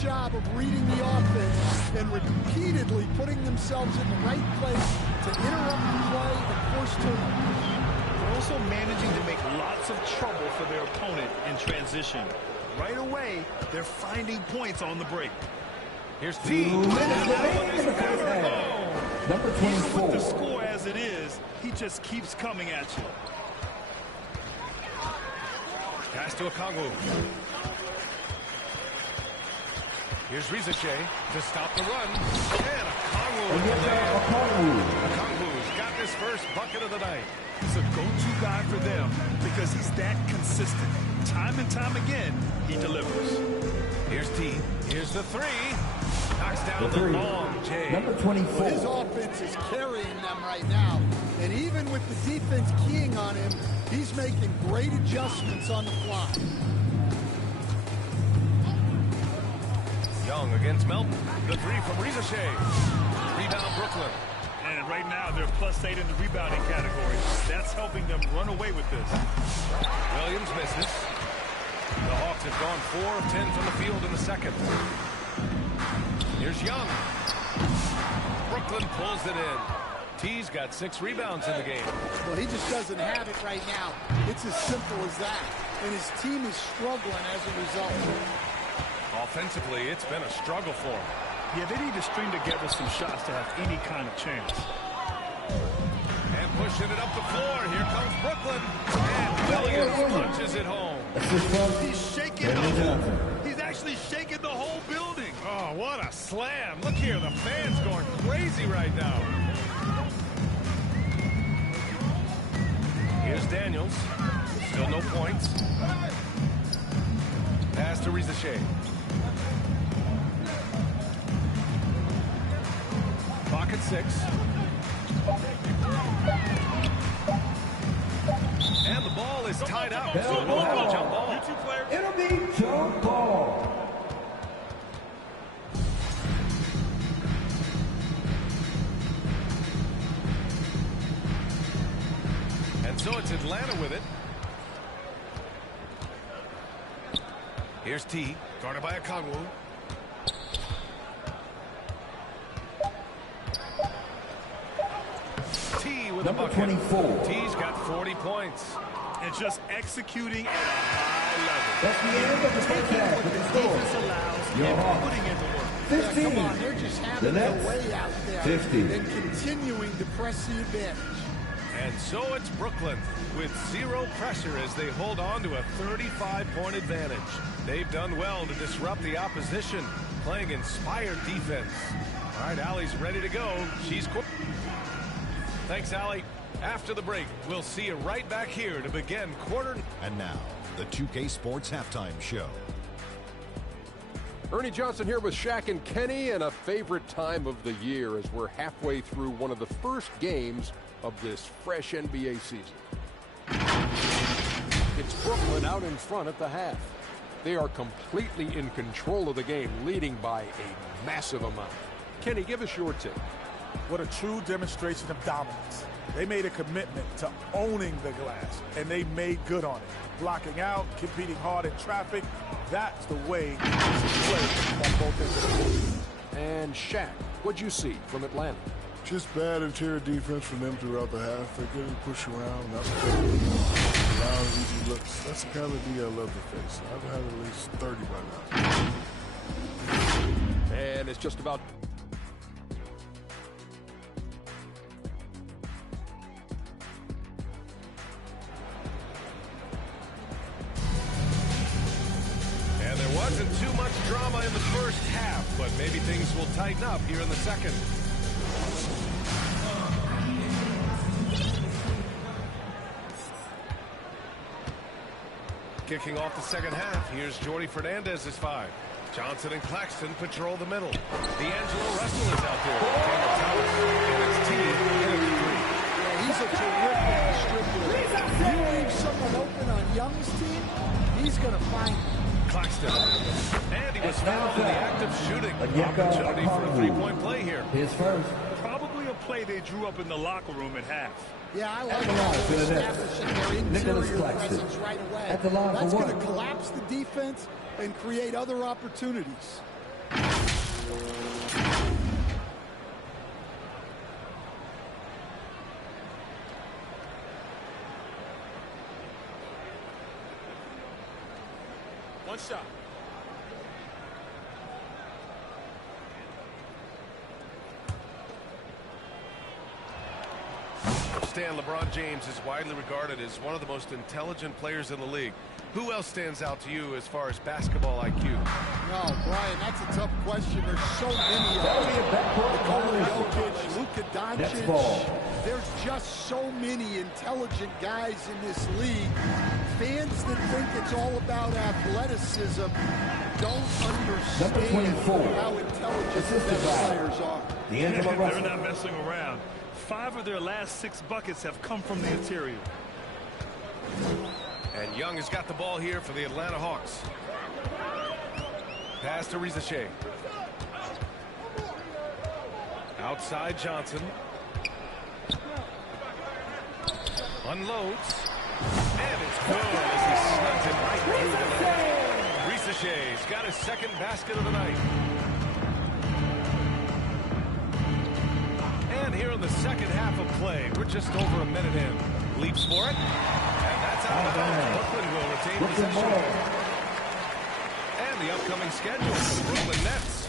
job of reading the offense and repeatedly putting themselves in the right place to interrupt the play and force turnovers. They're also managing to make lots of trouble for their opponent in transition. Right away, they're finding points on the break. Here's T. Number 24. Even with the score as it is, he just keeps coming at you. Pass to Okongwu. Here's Rizeshe to stop the run. And Okongwu's got this first bucket of the night. He's a go-to guy for them because he's that consistent. Time and time again, he delivers. Here's T. Here's the three. Knocks down the long J. Number 24. Well, his offense is carrying them right now. And even with the defense keying on him, he's making great adjustments on the fly. Young against Melton. The three from Rizeshe. Rebound Brooklyn. And right now they're +8 in the rebounding category. That's helping them run away with this. Williams misses. The Hawks have gone 4 of 10 from the field in the second. Here's Young. Brooklyn pulls it in. T's got 6 rebounds in the game. Well, he just doesn't have it right now. It's as simple as that. And his team is struggling as a result. Offensively, it's been a struggle for him. Yeah, they need to string together some shots to have any kind of chance. And pushing it up the floor. Here comes Brooklyn. And Williams punches it home. He's shaking the whole. He's actually shaking the whole building. Oh, what a slam. Look here, the fans going crazy right now. Here's Daniels. Still no points. Pass to Rizeshe. Clock at 6. And the ball is tied up. So we'll have a jump ball. It'll be jump ball. And so it's Atlanta with it. Here's T. Guarded by Okongwu. T with Number a bucket. 24. T's got 40 points. And just executing at a high level. That's the end of the first half. With the score. Your Hawks. Putting in the work. 15. Come on, they're just having their way out there. 50. And continuing to press the advantage. And so it's Brooklyn with 0 pressure as they hold on to a 35-point advantage. They've done well to disrupt the opposition, playing inspired defense. All right, Allie's ready to go. She's quick. Thanks, Allie. After the break, we'll see you right back here to begin quarter. And now, the 2K Sports Halftime Show. Ernie Johnson here with Shaq and Kenny, and a favorite time of the year as we're halfway through one of the first games of this fresh NBA season. It's Brooklyn out in front at the half. They are completely in control of the game, leading by a massive amount. Kenny, give us your take. What a true demonstration of dominance. They made a commitment to owning the glass, and they made good on it. Blocking out, competing hard in traffic, that's the way you should play on both ends of the court. And Shaq, what'd you see from Atlanta? Just bad interior defense from them throughout the half. They're getting pushed around, not allowing easy looks. That's the kind of D I love to face. I've had at least 30 by now. And it's just about... And there wasn't too much drama in the first half, but maybe things will tighten up here in the second. Kicking off the second half, here's Jordy Fernandez's 5. Johnson and Claxton patrol the middle. D'Angelo Russell is out there. And it's T in at 3. Yeah, he's a terrific distributor. If you leave someone open on Young's team, he's going to find him. Claxton. And he was fouled in the act of shooting. Opportunity for a three-point play here. His first. Probably a play they drew up in the locker room at half. Yeah, I like At the line for the establishing their interior presence right away. At the line That's for going to one. collapse the defense and create other opportunities. One shot. Stan, LeBron James is widely regarded as one of the most intelligent players in the league. Who else stands out to you as far as basketball IQ? No, Brian, that's a tough question. There's so many of them. Nikola Jokic, Luka Doncic. There's just so many intelligent guys in this league. Fans that think it's all about athleticism don't understand how intelligent the best players are. They're not messing around. 5 of their last 6 buckets have come from the interior. And Young has got the ball here for the Atlanta Hawks. Pass to Rizachet. Outside Johnson. Unloads. And it's good as he snugs it right through the net. Rizachet's got his second basket of the night. And here in the second half of play, we're just over a minute in. Leaps for it. And that's out of bounds. Brooklyn will retain possession. And the upcoming schedule for the Brooklyn Nets.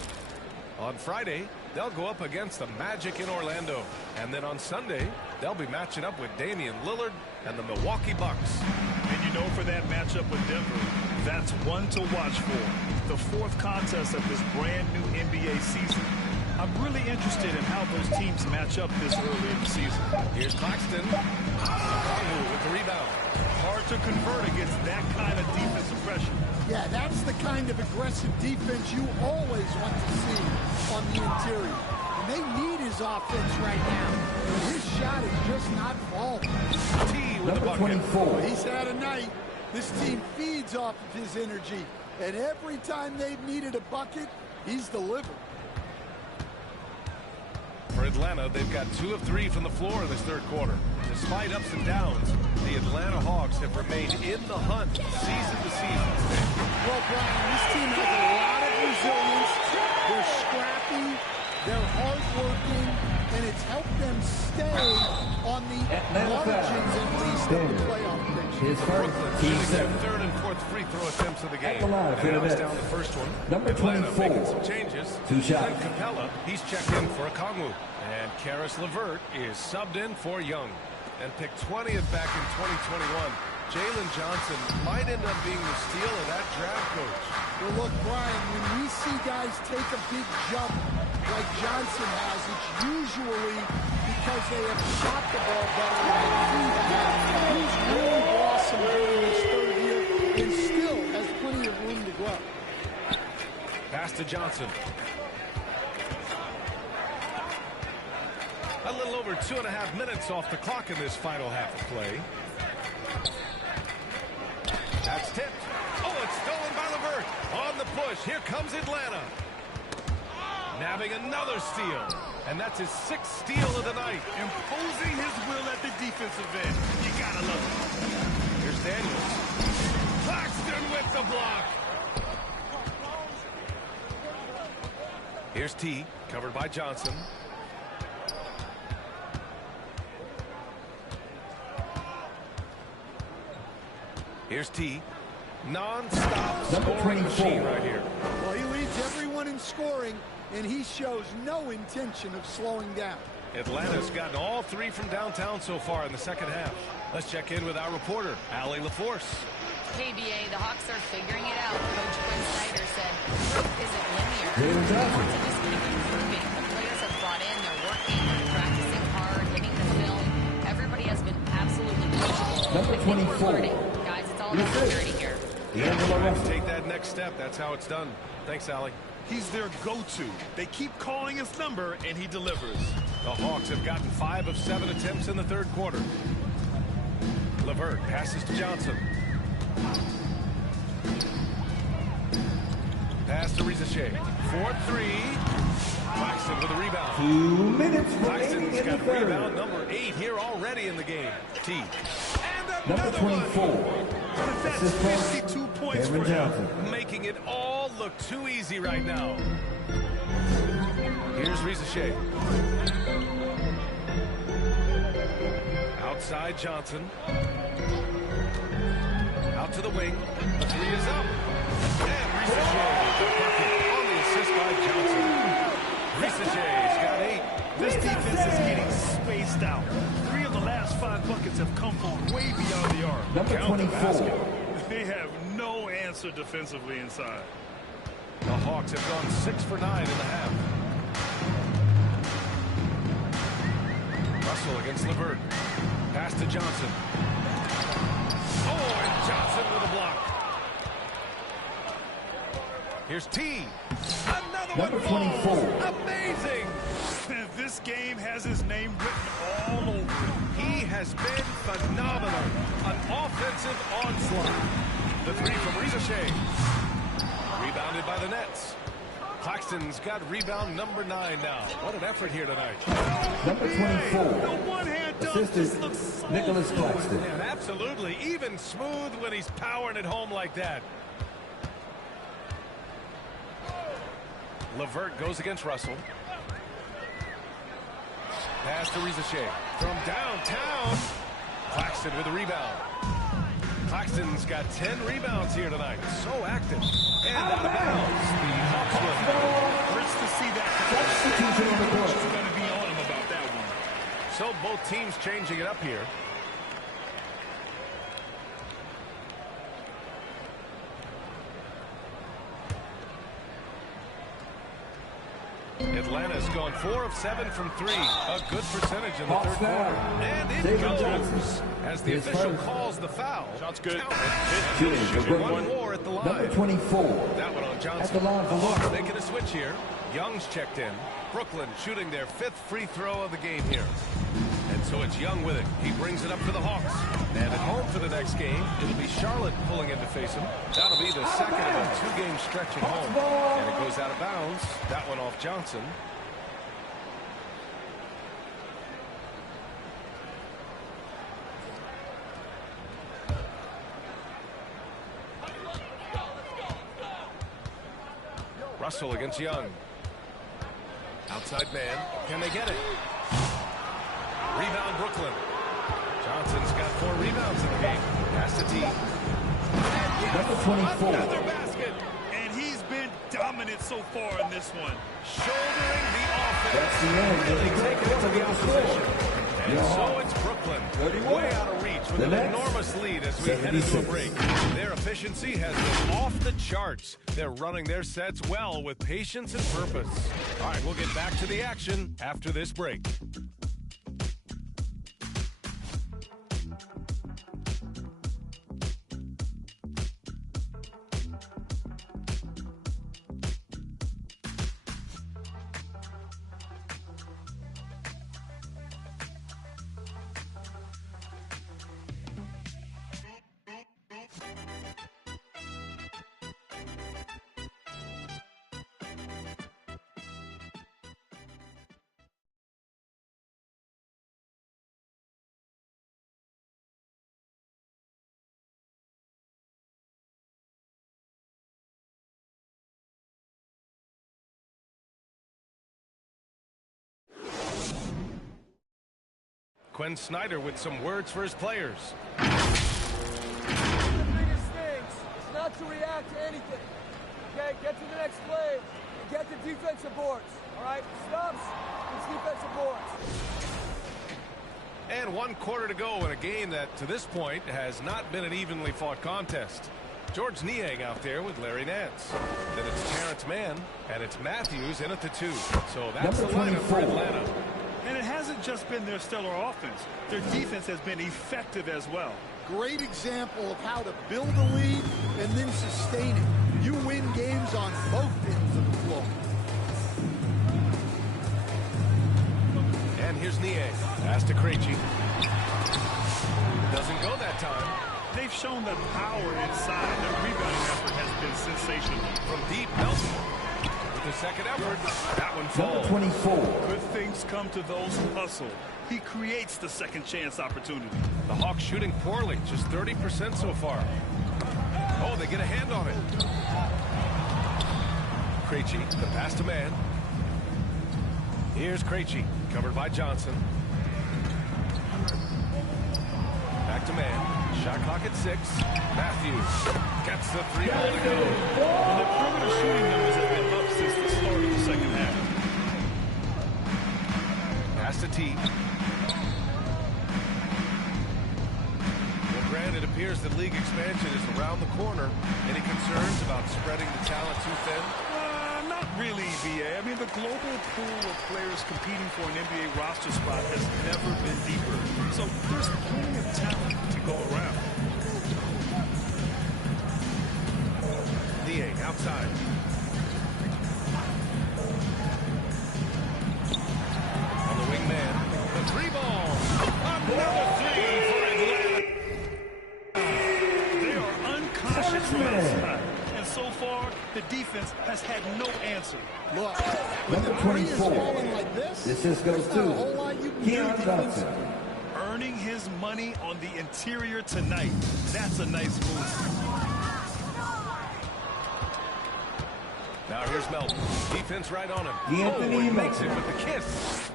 On Friday, they'll go up against the Magic in Orlando. And then on Sunday, they'll be matching up with Damian Lillard and the Milwaukee Bucks. And you know, for that matchup with Denver, that's one to watch for. The 4th contest of this brand new NBA season. I'm really interested in how those teams match up this early in the season. Here's Claxton. With the rebound. Hard to convert against that kind of defensive pressure. Yeah, that's the kind of aggressive defense you always want to see on the interior. And they need his offense right now. His shot is just not falling. T with the bucket. He's had a night. This team feeds off of his energy. And every time they've needed a bucket, he's delivered. For Atlanta, they've got 2 of 3 from the floor in this third quarter. Despite ups and downs, the Atlanta Hawks have remained in the hunt season to season. Well, Brian, this team has a lot of resilience. They're scrappy, they're hardworking, and it's helped them stay on the margins, at least, of the playoff picture. Brooklyn shooting their 3rd and 4th free throw attempts of the game. And now it's down the first one. Atlanta making some changes. Then Capella, he's checked in for a Kongwu. And Karis LeVert is subbed in for Young. And picked 20th back in 2021. Jalen Johnson might end up being the steal of that draft, coach. Well, look, Brian, when we see guys take a big jump like Johnson has, it's usually because they have shot the ball better than he has. He's really blossomed during his 3rd year and still has plenty of room to grow. Pass to Johnson. A little over 2.5 minutes off the clock in this final half of play. That's tipped. Oh, it's stolen by LeVert. On the push. Here comes Atlanta. Nabbing another steal. And that's his 6th steal of the night. Imposing his will at the defensive end. You gotta love it. Here's Daniels. Claxton with the block. Here's T, covered by Johnson. Here's T. Non-stop scoring machine right here. Well, he leads everyone in scoring, and he shows no intention of slowing down. Atlanta's gotten all 3 from downtown so far in the second half. Let's check in with our reporter, Allie LaForce. KBA, the Hawks are figuring it out. Coach Quinn Snyder said growth isn't linear. The Hawks are just keep improving. The players have bought in. They're working, they're practicing hard, hitting the film. Everybody has been absolutely coachable. Number 24. Guys, it's all about security here. Trying to take that next step. That's how it's done. Thanks, Allie. He's their go-to. They keep calling his number, and he delivers. The Hawks have gotten 5 of 7 attempts in the third quarter. LeVert passes to Johnson. Pass to Rizachet. 4-3. Claxton with a rebound. 2 minutes Claxton's remaining in the got third. rebound number 8 here already in the game. T. And Number 24. That's 52 points for him. making it all look too easy right now. Here's Rizachet. Outside Johnson. Out to the wing. The three is up. And Rizachet, the bucket on the assist by Johnson. Rizachet's got 8. This defense is getting spaced out. 3 of the last 5 buckets have come from way beyond the arc. Number 24. They have no answer defensively inside. The Hawks have gone 6 for 9 in the half. Russell against LeVert. Pass to Johnson. Oh, and Johnson with a block. Here's T. Another Number one falls. 24. Amazing. This game has his name written all over it. He has been phenomenal. An offensive onslaught. The three from Rizachet. Rebounded by the Nets. Claxton's got rebound number 9 now. What an effort here tonight. Number 24. The one-hand dunk Assistant just looks so Nicholas fluid. Claxton. And absolutely, even smooth when he's powering it home like that. LeVert goes against Russell. Pass to Rizachet. From downtown. Claxton with a rebound. Claxton's got 10 rebounds here tonight. So active. And out of bounds. The Hawks will have it. Hurts to see that. Substitution on the court. He's going to be on him about that one. So both teams changing it up here. Atlanta's gone 4 of 7 from 3. A good percentage in the third quarter. And it goes as the official calls the foul. Shot's good. One more at the line. Number 24. That one on Johnson. At the line for Hawks Hawks. making a switch here. Young's checked in. Brooklyn shooting their 5th free throw of the game here. And so it's Young with it. He brings it up to the Hawks. And at home for the next game, it'll be Charlotte pulling in to face him. That'll be the second of a 2-game stretch at home. And it goes out of bounds. That one off Johnson. Russell against Young. Outside man. Can they get it? Rebound Brooklyn. Johnson's got 4 rebounds in the game. Pass to T. Yes, Number 24. another basket. And he's been dominant so far in this one. Shouldering the offense. That's the end. Really taking it to the opposition. And Yeah. so it's Brooklyn. 31. Way out of reach with The an Nets. enormous lead as we head into a 76. break. Their efficiency has been off the charts. They're running their sets well with patience and purpose. All right, we'll get back to the action after this break. Quinn Snyder with some words for his players. The biggest things is not to react to anything. Okay, get to the next play and get the defensive boards. All right, stops, it's defensive boards. And 1 quarter to go in a game that, to this point, has not been an evenly fought contest. George Niang out there with Larry Nance. Then it's Terrence Mann, and it's Matthews in at the 2. So that's the Number lineup for 24. Atlanta. And it hasn't just been their stellar offense. Their defense has been effective as well. Great example of how to build a lead and then sustain it. You win games on both ends of the floor. And here's Niang. Pass to Krejci. Doesn't go that time. They've shown that power inside. Their rebounding effort has been sensational. From deep, Nelson. With the second effort, that one Number falls. 24. Good things come to those who hustle. He creates the second chance opportunity. The Hawks shooting poorly, just 30% so far. Oh, they get a hand on it. Krejci. The pass to man. Here's Krejci, covered by Johnson. Back to man. Shot clock at 6. Matthews gets the 3-ball to go. And the perimeter shooting numbers have been up since the start of the second half. Pass to T. Well, Grant, it appears that league expansion is around the corner. Any concerns about spreading the talent too thin? Not really, VA. I mean, the global pool of players competing for an NBA roster spot has never been deeper. So there's plenty of talent to go around. Niang outside. On the wing man. The 3-ball. Another 3 for Atlanta. They are unconscious from outside. And so far, the defense has had no answer. Look, when the 24 is falling like this is goes not a whole lot you can do defensively. Earning his money on the interior tonight. That's a nice move. Now here's Melton. Defense right on him. He makes it with the kiss.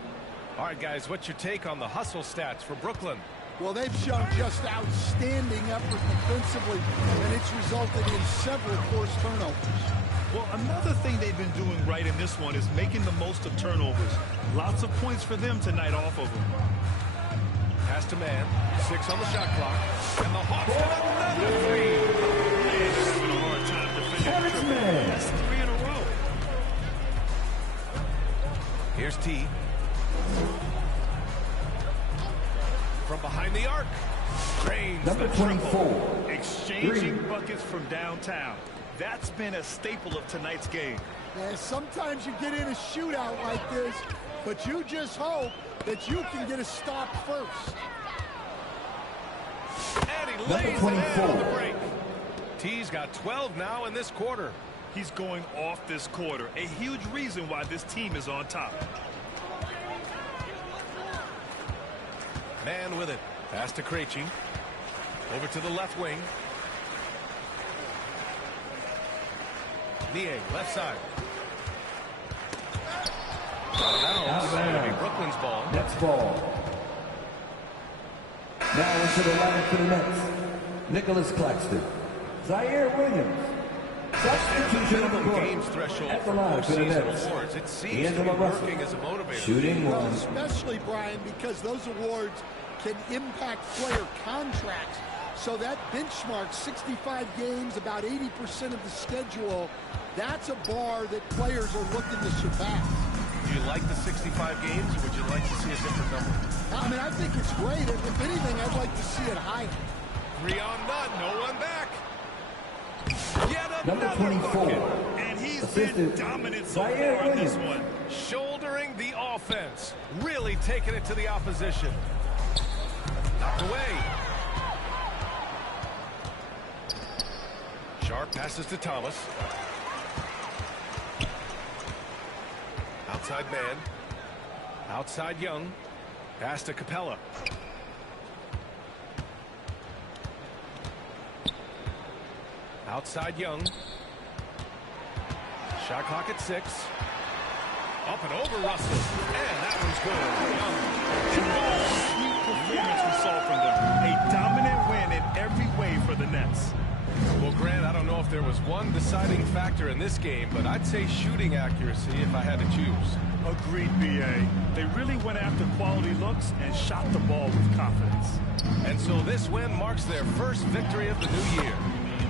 All right, guys, what's your take on the hustle stats for Brooklyn? Well, they've shown just outstanding effort defensively, and it's resulted in several forced turnovers. Well, another thing they've been doing right in this one is making the most of turnovers. Lots of points for them tonight off of them. Pass to man. 6 on the shot clock. And the Hawks get another 3. Man, they're having a hard time defending the triple. That's 3 in a row. Here's T. From behind the arc. Drains Number the 24. triple. Exchanging buckets from downtown. That's been a staple of tonight's game. Yeah, sometimes you get in a shootout like this, but you just hope that you can get a stop first. And he lays it in on the break. T's got 12 now in this quarter. He's going off this quarter. A huge reason why this team is on top. Man with it. Pass to Krejci. Over to the left wing. Niang, left side. It's going to be Brooklyn's ball. Next ball. Now into the line for the Nets. Nicholas Claxton. Zaire Williams. Substitution on the court. Games threshold at for the line for the postseason Nets. awards. It seems to be working as a motivator. Shooting Well, one. especially, Brian, because those awards can impact player contracts. So that benchmark, 65 games, about 80% of the schedule, that's a bar that players are looking to surpass. Do you like the 65 games, or would you like to see a different number? I mean, I think it's great. If anything, I'd like to see it higher. 3 on none, no one back. Yet Number another 24. bucket. And he's Assistant been dominant so Zaire far in this Williams. one. Shouldering the offense. Really taking it to the opposition. Knocked away. Sharp passes to Thomas. Outside man. Outside Young. Pass to Capella. Outside Young. Shot clock at 6. Up and over Russell. And that one's good. Young. Sweet performance we saw from them. A dominant win in every way for the Nets. Well, Grant, I don't know if there was one deciding factor in this game, but I'd say shooting accuracy if I had to choose. Agreed, BA. They really went after quality looks and shot the ball with confidence. And so this win marks their first victory of the new year.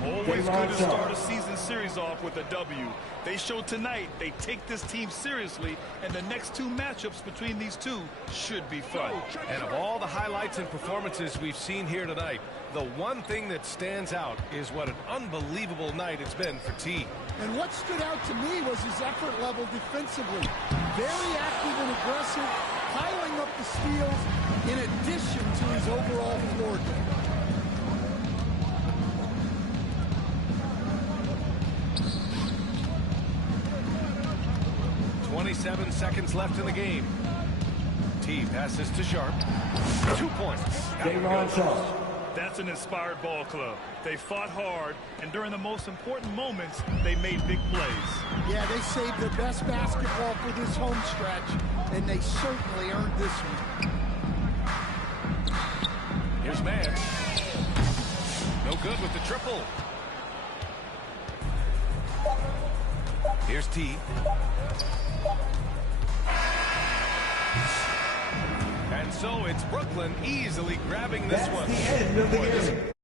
Always good to start a season series off with a W. They showed tonight they take this team seriously, and the next 2 matchups between these two should be fun. And of all the highlights and performances we've seen here tonight, the one thing that stands out is what an unbelievable night it's been for T. And what stood out to me was his effort level defensively. Very active and aggressive, piling up the steals in addition to his overall floor game. 27 seconds left in the game. T passes to Sharp. 2 points. J-Ron Sharp. That's an inspired ball club. They fought hard, and during the most important moments, they made big plays. Yeah, they saved their best basketball for this home stretch, and they certainly earned this one. Here's man. No good with the triple. Here's T. And so it's Brooklyn easily grabbing this one. That's the end of the game.